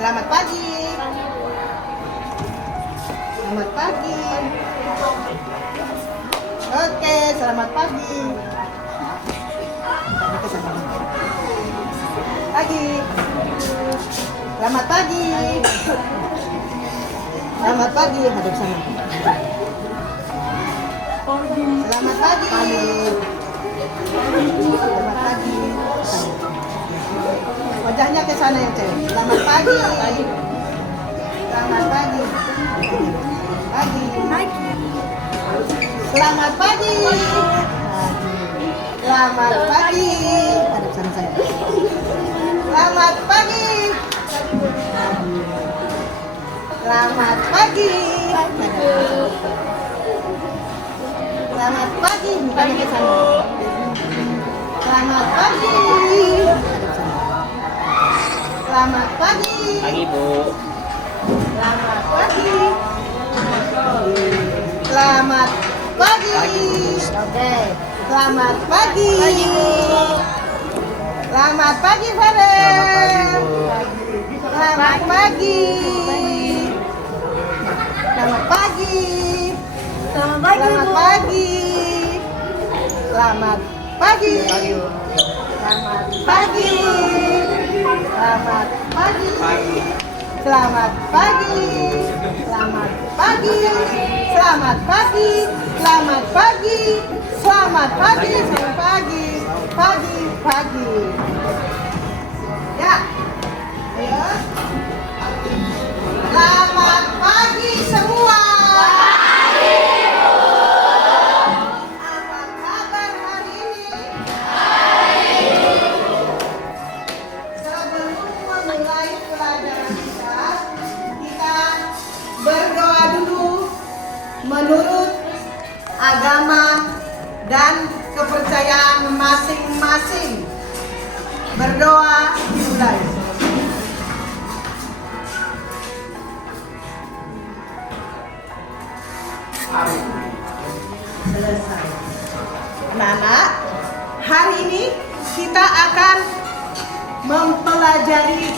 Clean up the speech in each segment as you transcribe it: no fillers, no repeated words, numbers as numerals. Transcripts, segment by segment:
Selamat pagi. Selamat pagi. Oke, selamat pagi. Pagi. Selamat pagi. Selamat pagi, hadap sana. Selamat pagi. Selamat pagi. Wajahnya ke sana ya, Cek. Selamat pagi. Selamat pagi. Pagi. Selamat pagi. Selamat pagi. Hadap sana saya. Selamat pagi. Selamat pagi. Selamat pagi. Mukanya ke sana. Selamat pagi. Selamat pagi. Pagi, Bu. Selamat pagi. Selamat pagi. Oke. Selamat pagi. Selamat pagi, Farel. Selamat pagi. Selamat pagi. Selamat pagi. Selamat pagi. Selamat pagi. Selamat pagi. Selamat pagi. Selamat pagi. Selamat pagi. Selamat pagi. Selamat pagi. Selamat pagi. Pagi. Ya. Ayo. Selamat pagi semua. Apa kabar hari ini? Sebelum memulai pelajaran kita berdoa dulu menurut agama dan kepercayaan masing-masing. Berdoa dimulai. Selesai. Anak-anak, hari ini kita akan mempelajari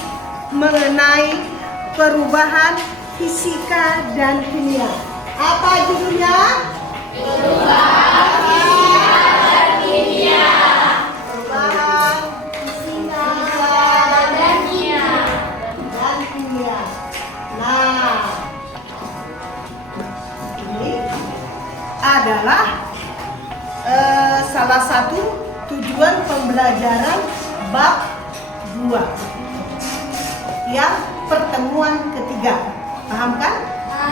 mengenai perubahan fisika dan kimia. Apa judulnya? Perubahan fisika dan kimia. Nah, ini adalah salah satu tujuan pembelajaran bab 2 yang pertemuan ketiga. Paham kan?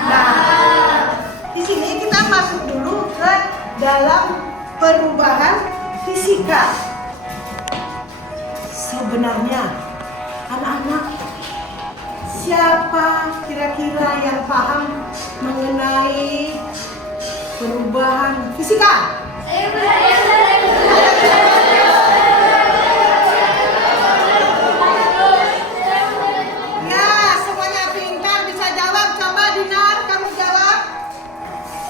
Nah, di sini kita masuk dulu ke dalam perubahan fisika. Sebenarnya anak-anak, siapa kira-kira yang paham mengenai perubahan fisika? Ya, semuanya pintar bisa jawab. Coba Dinar, kamu jawab.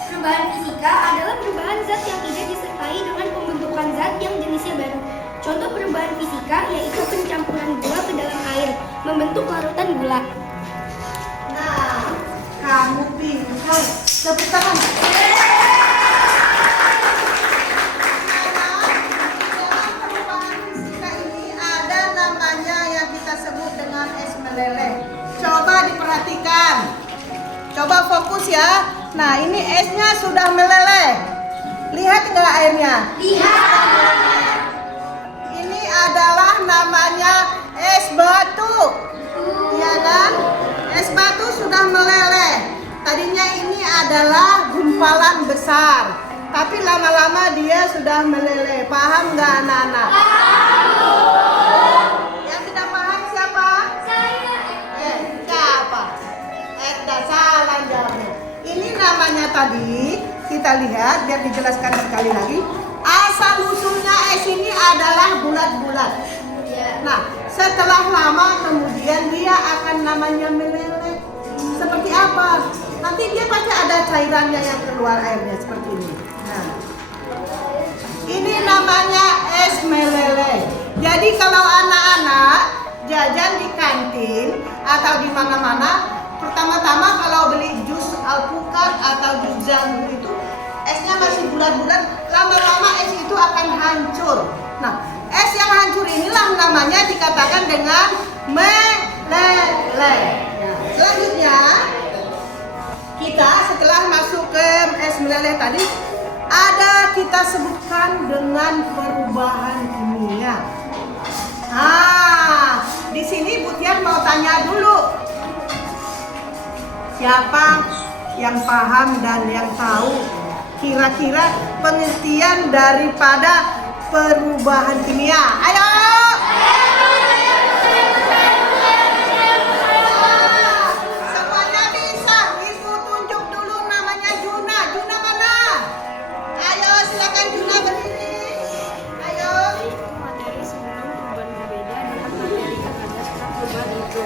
Perubahan fisika adalah perubahan zat yang tidak disertai dengan pembentukan zat yang jenisnya baru. Contoh perubahan fisika yaitu pencampuran gula ke dalam air, membentuk larutan gula. Nah, kamu pintar. Tepuk tangan. Dalam perubahan fisika ini ada namanya yang kita sebut dengan es meleleh. Coba diperhatikan. Coba fokus ya. Nah, ini esnya sudah meleleh. Lihat nggak airnya? Lihat. Ini adalah namanya es batu. Iya kan? Es batu sudah meleleh. Tadinya ini adalah gumpalan besar, tapi lama-lama dia sudah meleleh. Paham nggak anak-anak? Yang tidak paham siapa? Saya. Siapa? Salah jawabnya. Ini namanya tadi, kita lihat biar dijelaskan sekali lagi. Asal usulnya es ini adalah bulat-bulat. Nah, setelah lama kemudian dia akan namanya meleleh. Seperti apa? Nanti dia pasti ada cairannya yang keluar airnya seperti ini. Nah, ini namanya es meleleh. Jadi kalau anak-anak jajan di kantin, atau di mana-mana, pertama-tama kalau beli jus alpukat atau jus jambu itu esnya masih bulat-bulat, lama-lama es itu akan hancur. Nah, es yang hancur inilah namanya dikatakan dengan meleleh. Selanjutnya, kita setelah masuk ke es meleleh tadi, ada kita sebutkan dengan perubahan kimia. Nah, di sini Bu Tian mau tanya dulu, siapa yang paham dan yang tahu kira-kira pengertian daripada perubahan kimia? Ayo! Semuanya bisa. Ibu tunjuk dulu namanya Juna. Juna mana? Ayo silakan Juna berdiri. Ayo. Materi sebelum perubahan berbeda dengan materi yang ada setelah perubahan itu.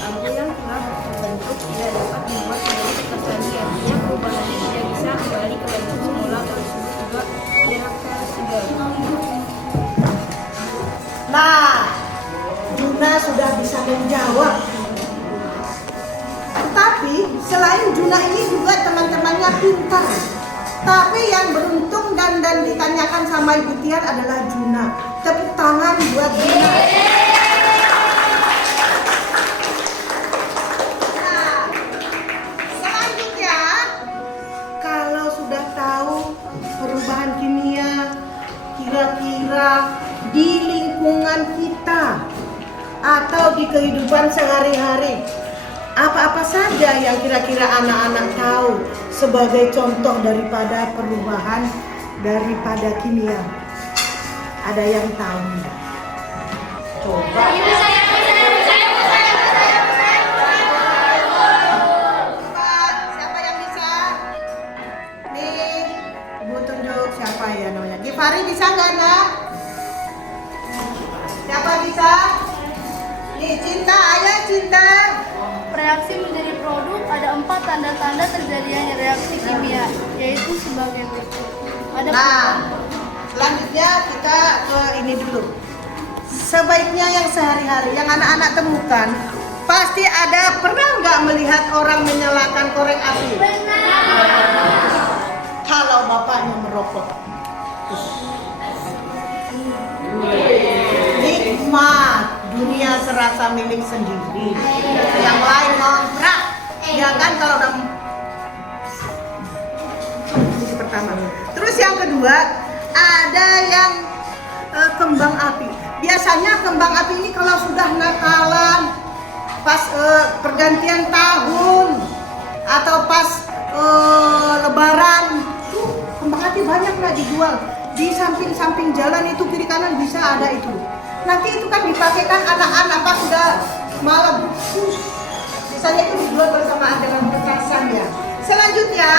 Lampu yang telah terbentuk tidak dapat membuat kembali seperti artinya perubahannya tidak bisa kembali ke bentuk semula atau disebut juga irreversible. Nah, Juna sudah bisa menjawab. Tetapi selain Juna ini juga teman-temannya pintar. Tapi yang beruntung dan ditanyakan sama Ibu Tian adalah Juna. Tepuk tangan buat Juna. Nah, selanjutnya kalau sudah tahu perubahan kimia, kira-kira di lingkungan kita atau di kehidupan sehari-hari, apa-apa saja yang kira-kira anak-anak tahu sebagai contoh daripada perubahan daripada kimia? Ada yang tahu? Coba. Siapa yang bisa? Nih, Ibu tunjuk siapa ya namanya. Gifari bisa nggak, Nak? Siapa bisa? Nih, Cinta, ayo Cinta. Reaksi menjadi produk ada 4 tanda-tanda terjadinya reaksi kimia, yaitu sebagai berikut. Nah, selanjutnya kita ke ini dulu. Sebaiknya yang sehari-hari yang anak-anak temukan, pasti ada, pernah nggak melihat orang menyalakan korek api? Kalau bapaknya merokok. Nikmat, dunia serasa milik sendiri. Yang lain ngontrak, ya kan kalau udah. Ini pertama. Terus yang kedua, ada yang kembang api. Biasanya kembang api ini kalau sudah Natalan, pas pergantian tahun, atau pas Lebaran, tuh kembang api banyak nggak dijual. Di samping-samping jalan itu kiri kanan bisa ada itu. Nanti itu kan dipakaikan anak-anak pas sudah malam. Misalnya itu dijual bersamaan dengan petasan ya. Selanjutnya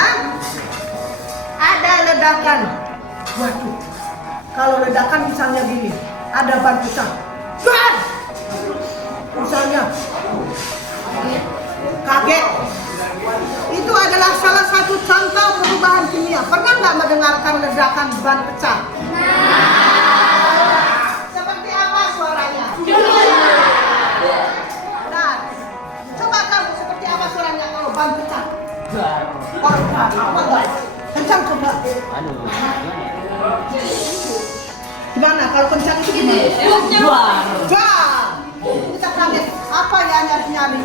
ada ledakan. Waduh, kalau ledakan misalnya gini, ada ban pecah. Ban! Misalnya kaget. Itu adalah salah satu contoh perubahan kimia. Pernah nggak mendengarkan ledakan ban pecah? Seperti apa suaranya? Nah, coba kamu seperti apa suaranya kalau ban pecah? Kencang coba. Gimana? Kalau kencang itu gimana? Kita kaget. Apa ya nyari-nyari?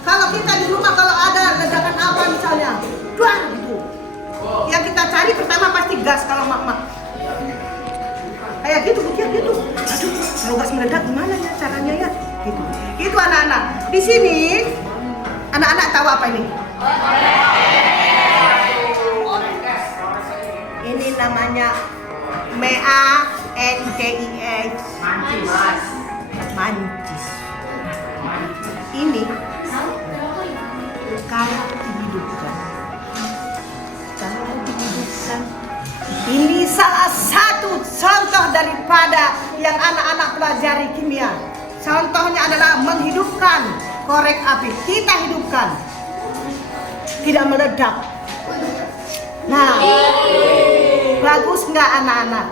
Kalau kita di rumah kalau ada ledakan apa misalnya, duar gitu. Yang kita cari pertama pasti gas kalau mak-mak. Kayak gitu, gitu. Aduh, kalau gas meledak gimana ya caranya ya? Gitu. Itu anak-anak. Di sini anak-anak tahu apa ini? Ini namanya MANCIS. Mancis. Ini kalau dihidupkan, ini salah satu contoh daripada yang anak-anak pelajari kimia. Contohnya adalah menghidupkan korek api. Kita hidupkan, tidak meledak. Nah, bagus nggak anak-anak?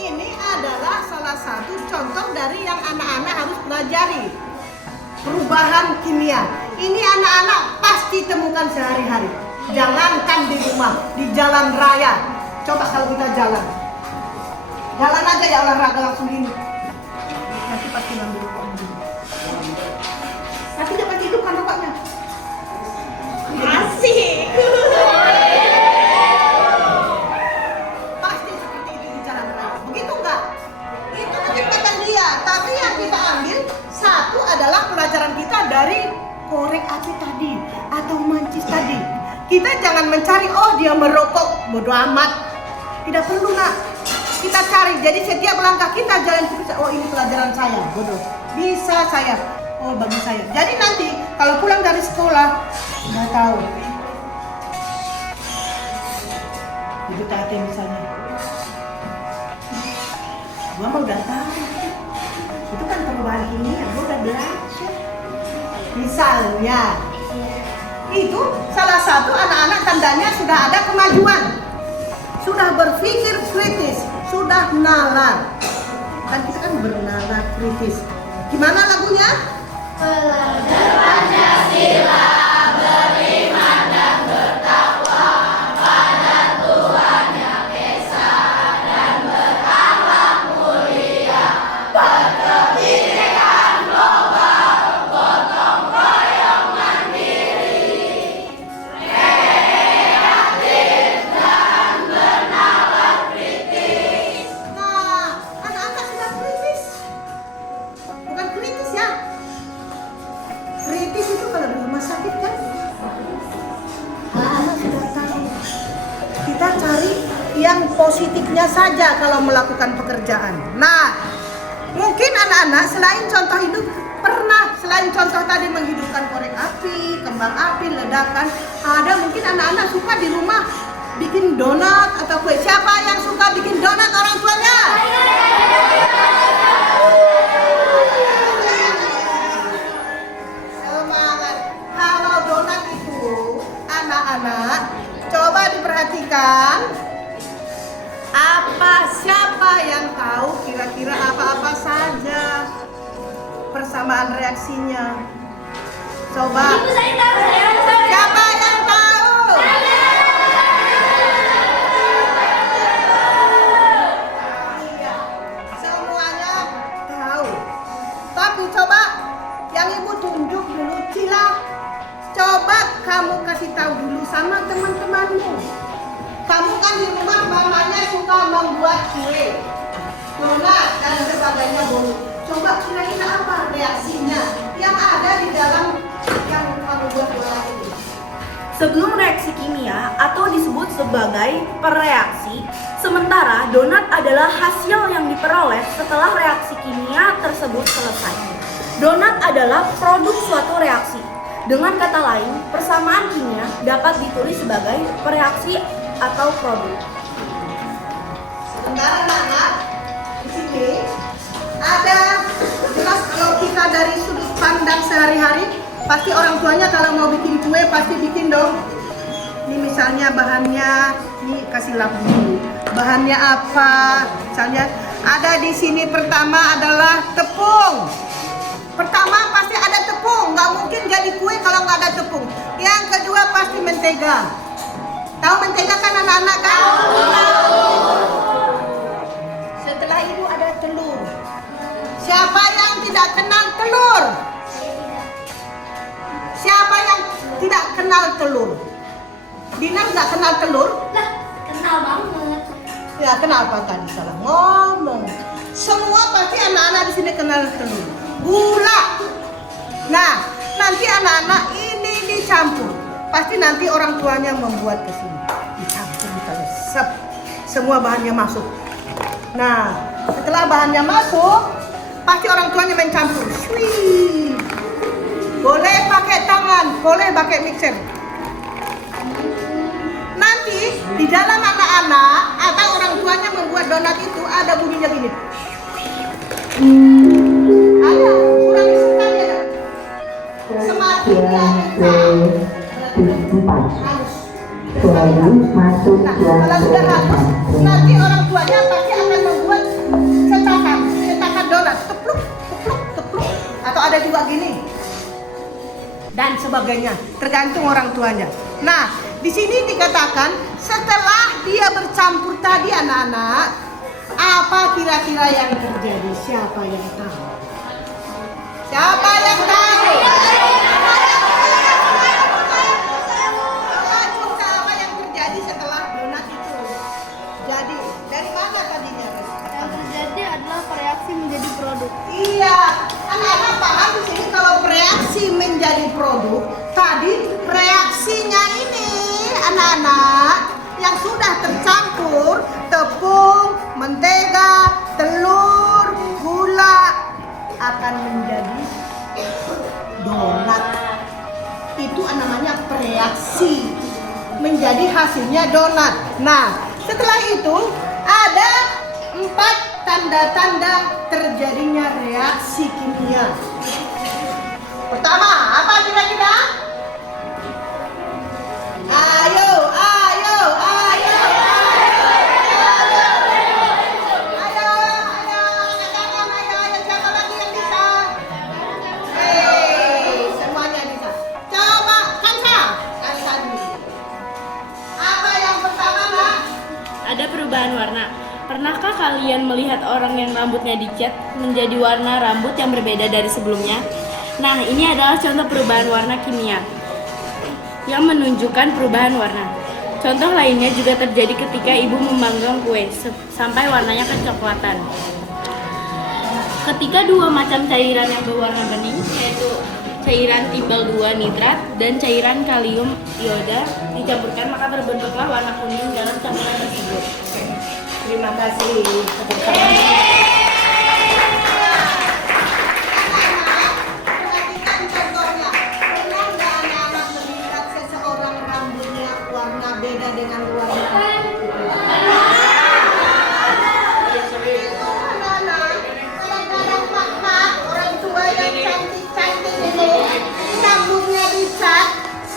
Ini adalah salah satu contoh dari yang anak-anak terjadi perubahan kimia. Ini anak-anak pasti temukan sehari-hari. Jangankan di rumah, di jalan raya. Coba kalau kita jalan. Jalan aja ya olahraga langsung gini. Nanti pasti ngambil rokok dulu. Nanti dapat hidupkan rokoknya. Asik. Pasti seperti itu di jalan raya. Begitu enggak? Itu kecepatan dia. Tapi yang kita ambil satu adalah pelajaran kita dari korek api tadi atau mancis tadi. Kita jangan mencari oh dia merokok, bodoh amat. Tidak perlu nak. Kita cari. Jadi setiap langkah kita jalan terus. Oh ini pelajaran saya, bodoh. Bisa saya. Oh bagi saya. Jadi nanti kalau pulang dari sekolah nggak tahu. Ibu Tati misalnya. Gua mah udah tahu. Itu kan perubahan ini yang gua udah belajar. Misalnya itu salah satu anak-anak tandanya sudah ada kemajuan. Sudah berpikir kritis, sudah nalar. Kan kita kan bernalar kritis. Gimana lagunya? Belajar Pancasila, beriman dan bertakwa pada Tuhan Yang Esa dan berakhlak mulia, berkebinekaan global, gotong royong mandiri, kreatif dan bernalar kritis. Nah, anak-anak sudah kritis. Bukan kritis ya. Kritis itu kalau di rumah sakit kan. Anak-anak sudah tahu. Kita cari yang positifnya saja kalau melakukan pekerjaan. Nah, mungkin anak-anak selain contoh hidup pernah selain contoh tadi menghidupkan korek api, kembang api, ledakan, ada mungkin anak-anak suka di rumah bikin donat atau kue. Siapa yang suka bikin donat orang tuanya? Semangat. Kalau donat itu anak-anak coba diperhatikan. Siapa yang tahu kira-kira apa-apa saja persamaan reaksinya? Coba. Ibu saya tahu, saya tahu. Siapa yang tahu? Iya, semuanya tahu. Tapi coba yang ibu tunjuk dulu, Cila. Coba kamu kasih tahu dulu sama teman-temanmu. Kamu kan di rumah mamanya suka membuat kue, donat dan sebagainya bolu. Coba kira-kira apa reaksinya yang ada di dalam yang kamu buat donat itu? Sebelum reaksi kimia atau disebut sebagai pereaksi, sementara donat adalah hasil yang diperoleh setelah reaksi kimia tersebut selesai. Donat adalah produk suatu reaksi. Dengan kata lain, persamaan kimia dapat ditulis sebagai pereaksi atau produk. Sementara anak-anak di sini ada jelas kalau kita dari sudut pandang sehari-hari, pasti orang tuanya kalau mau bikin kue pasti bikin dong. Ini misalnya bahannya, ini kasih lap dulu. Bahannya apa? Misalnya ada di sini pertama adalah tepung. Pertama pasti ada tepung, nggak mungkin jadi kue kalau nggak ada tepung. Yang kedua pasti mentega. Tahu mentega kan anak-anak kan? Setelah itu ada telur. Siapa yang tidak kenal telur? Siapa yang tidak kenal telur? Dina nggak kenal telur? Lah, kenal banget. Ya kenapa tadi salah ngomong? Semua pasti anak-anak di sini kenal telur. Gula. Nah, nanti anak-anak ini dicampur. Pasti nanti orang tuanya membuat ke sini. Dicampur kalau semua bahannya masuk. Nah, setelah bahannya masuk, pasti orang tuanya mencampur. Wih. Boleh pakai tangan, boleh pakai mixer. Nanti di dalam anak-anak atau orang tuanya membuat donat itu ada bunyinya gini. Ada, kurang sekali ada. Semakin dia halus. masuk Nah, kalau sudah halus, nanti orang tuanya pasti akan membuat cetakan donat, tepluk, tepluk, tepluk. ada juga gini dan sebagainya, tergantung orang tuanya. Nah, di sini dikatakan setelah dia bercampur tadi anak-anak, apa kira-kira yang terjadi? Siapa yang tahu? Siapa yang tahu? Apa yang terjadi setelah donat itu? Jadi, dari mana tadinya? Yang terjadi adalah reaksi menjadi produk. Iya, anak-anak paham di sini kalau reaksi menjadi produk. Tadi reaksinya ini anak-anak yang sudah tercampur tepung, mentega, telur, gula akan menjadi donat. Itu namanya reaksi menjadi hasilnya donat. Nah, setelah itu ada 4 tanda-tanda terjadinya reaksi kimia. Pertama, apa kira-kira? Ayo, ayo, ayo, siapa lagi yang bisa? Semuanya bisa. Coba Kansa dulu. Apa yang pertama, Nak? Ada perubahan warna. Pernahkah kalian melihat orang yang rambutnya dicat menjadi warna rambut yang berbeda dari sebelumnya? Nah, ini adalah contoh perubahan warna kimia yang menunjukkan perubahan warna. Contoh lainnya juga terjadi ketika ibu memanggang kue sampai warnanya kecoklatan. Ketika 2 macam cairan yang berwarna bening, yaitu cairan timbal 2 nitrat dan cairan kalium ioda dicampurkan, maka terbentuklah warna kuning dalam campuran tersebut. Terima kasih. Perhatikan contohnya. Pernah nggak anak-anak melihat seseorang rambutnya warna beda dengan warna? Anak-anak, kadang-kadang pakak orang tua yang cantik-cantik ini rambutnya dicat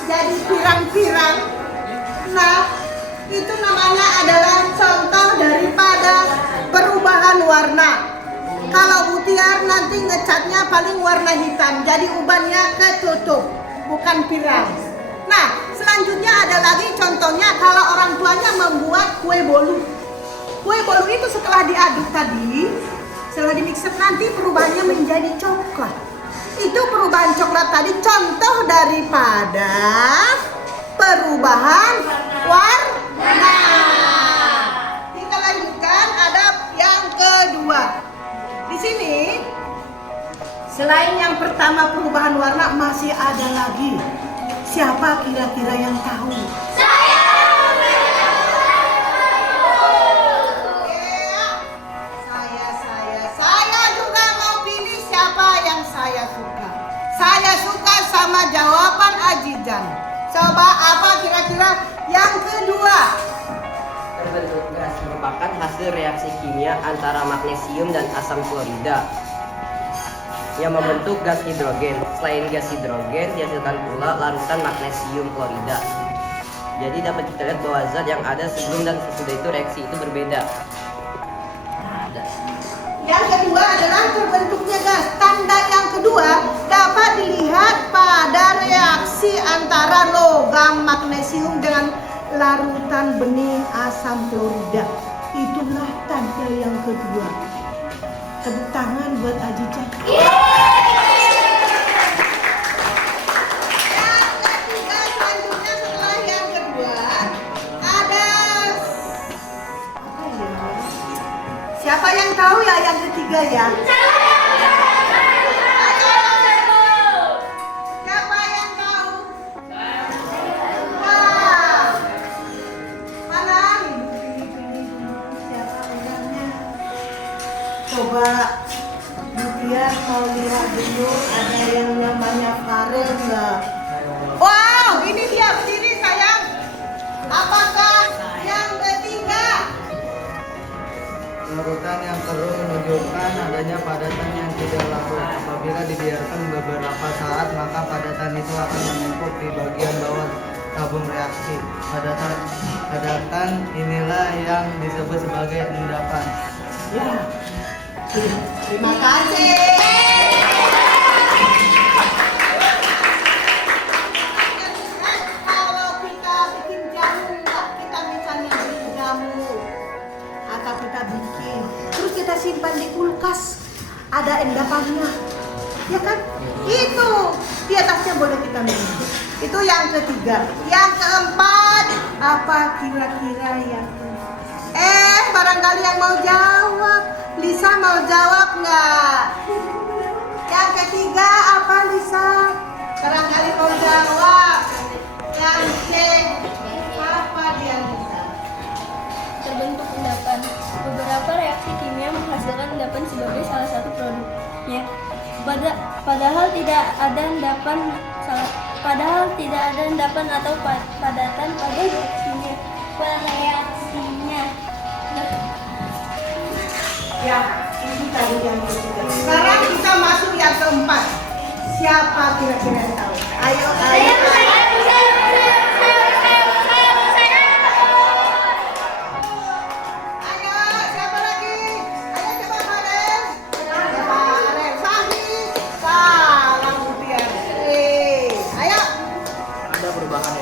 jadi pirang-pirang. Nah, itu namanya adalah contoh daripada perubahan warna. Kalau Mutiar nanti ngecatnya paling warna hitam, jadi ubannya ketutup, bukan pirang. Nah, selanjutnya ada lagi contohnya kalau orang tuanya membuat kue bolu. Kue bolu itu setelah diaduk tadi, setelah dimixer nanti perubahannya menjadi coklat. Itu perubahan coklat tadi contoh daripada perubahan warna. Kita lanjutkan, ada yang kedua. Di sini selain yang pertama perubahan warna masih ada lagi. Siapa kira-kira yang tahu? Saya juga mau pilih siapa yang saya suka. Saya suka sama jawaban Ajizan. Coba apa kira-kira yang kedua? Terbentuk gas merupakan hasil reaksi kimia antara magnesium dan asam klorida yang membentuk gas hidrogen. Selain gas hidrogen, dihasilkan pula larutan magnesium klorida. Jadi dapat kita lihat bahwa zat yang ada sebelum dan sesudah itu reaksi itu berbeda. Yang kedua adalah terbentuknya gas. Tanda yang kedua dapat dilihat pada reaksi antara logam magnesium dengan larutan bening asam klorida. Itulah tanda yang kedua. Tepuk tangan buat Ajica. Yang ketiga selanjutnya setelah yang kedua ada apa ya? Siapa yang tahu ya yang ketiga ya? Siapa yang tahu? Wah. Mana? Siapa orangnya? Coba Mutiar mau lihat dulu ada yang namanya Farel nggak? Wow, ini dia berdiri sayang. Apakah yang ketiga? Larutan yang keruh menunjukkan adanya padatan yang tidak larut. Apabila dibiarkan beberapa saat, maka padatan itu akan menumpuk di bagian bawah tabung reaksi. Padatan inilah yang disebut sebagai endapan. Ya. Terima kasih. kita bikin, terus kita simpan di kulkas, ada endapannya, ya kan? Itu di atasnya boleh kita minum. Itu yang ketiga. Yang keempat, apa kira-kira yang barangkali yang mau jawab? Lisa mau jawab nggak? Yang ketiga apa Lisa? Barangkali mau jawab. Yang C, apa dia Lisa? Terbentuk endapan. Beberapa reaksi kimia menghasilkan endapan sebagai salah satu produknya. Padahal tidak ada endapan atau padatan pada reaksinya. Ya, ini tadi yang ketiga. Sekarang kita masuk yang keempat. Siapa kira-kira yang tahu? Ayo. Ayo, siapa lagi? Ayo coba Fadel. Fadel, Fahmi. Salam Mutiara. Ayo. Ada perubahan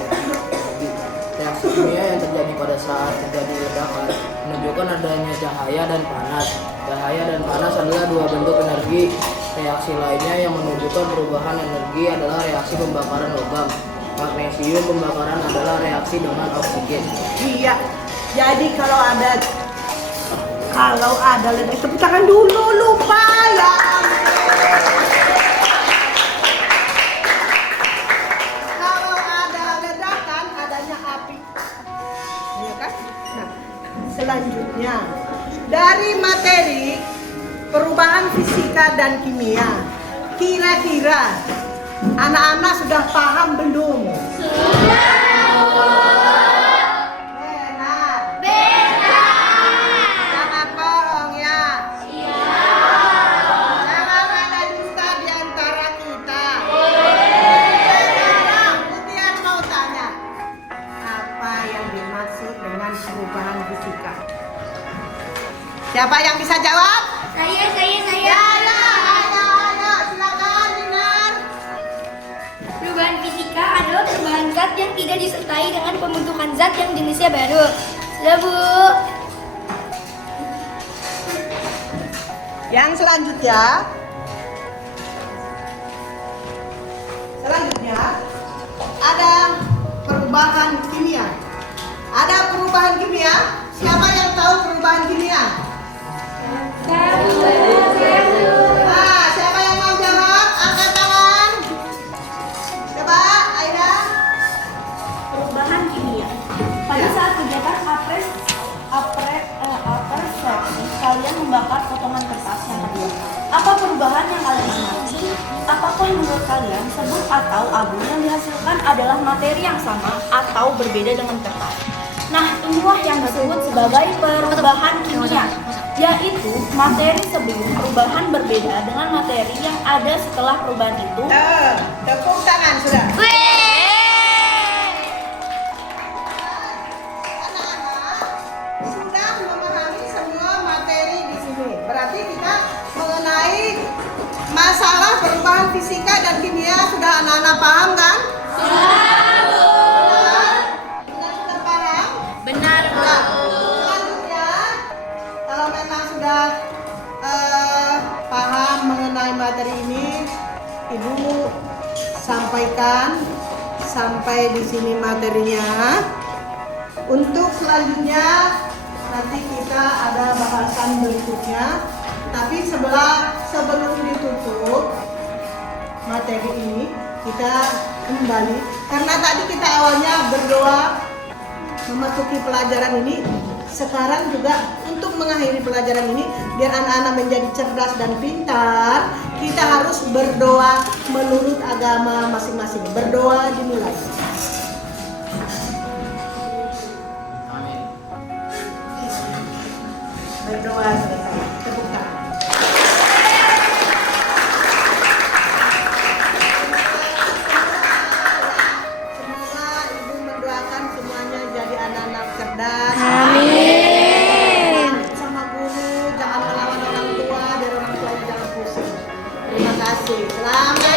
reaksi kimia yang terjadi pada saat terjadi ledakan menunjukkan adanya cahaya dan panas. Cahaya dan panas adalah dua bentuk energi. Reaksi lainnya yang menunjukkan perubahan energi adalah reaksi pembakaran logam. Magnesium pembakaran adalah reaksi dengan oksigen. Iya. Jadi kalau ada ledakan, tepuk tangan dulu, lupa ya. Kalau ada ledakan, adanya api. Iya kan? Nah, selanjutnya dari materi perubahan fisika dan kimia, kira-kira anak-anak sudah paham belum? Jangan bohong ya. Jangan ada dusta di antara kita. Sekarang Mutiara mau tanya, apa yang dimaksud dengan perubahan fisika? Siapa yang bisa jawab? Saya. Ayo, silakan Dinar. Perubahan fisika adalah perubahan zat yang tidak disertai dengan pembentukan zat yang jenisnya baru. Sudah, Bu. Yang selanjutnya ada perubahan kimia. Ada perubahan kimia. Siapa yang tahu perubahan kimia? Nah, siapa yang mau jawab? Angkat tangan. Coba, Aida. Perubahan kimia. Pada saat kegiatan apreseksi, kalian membakar potongan kertas yang kedua. Apa perubahan yang kalian amati? Apakah menurut kalian sebut atau abu yang dihasilkan adalah materi yang sama atau berbeda dengan kertas? Nah, inilah yang disebut sebagai perubahan kimia, yaitu materi sebelum perubahan berbeda dengan materi yang ada setelah perubahan itu. Tepuk tangan sudah. Anak-anak sudah memahami semua materi di sini. Berarti kita mengenai masalah perubahan fisika dan kimia sudah anak-anak paham kan? Sudah paham? Benar, Bu. Selanjutnya, kalau memang sudah paham mengenai materi ini, Ibu sampaikan sampai di sini materinya. Untuk selanjutnya nanti kita ada bahasan berikutnya. Tapi sebelum ditutup materi ini, kita kembali karena tadi kita awalnya berdoa memasuki pelajaran ini. Sekarang juga untuk mengakhiri pelajaran ini, biar anak-anak menjadi cerdas dan pintar, kita harus berdoa menurut agama masing-masing. Berdoa dimulai. Berdoa selesai. Tepuk tangan. Semoga Ibu mendoakan semuanya jadi anak-anak cerdas. Sama guru, jangan melawan orang tua, biar orang tua jangan pusing. Terima kasih. Selamat.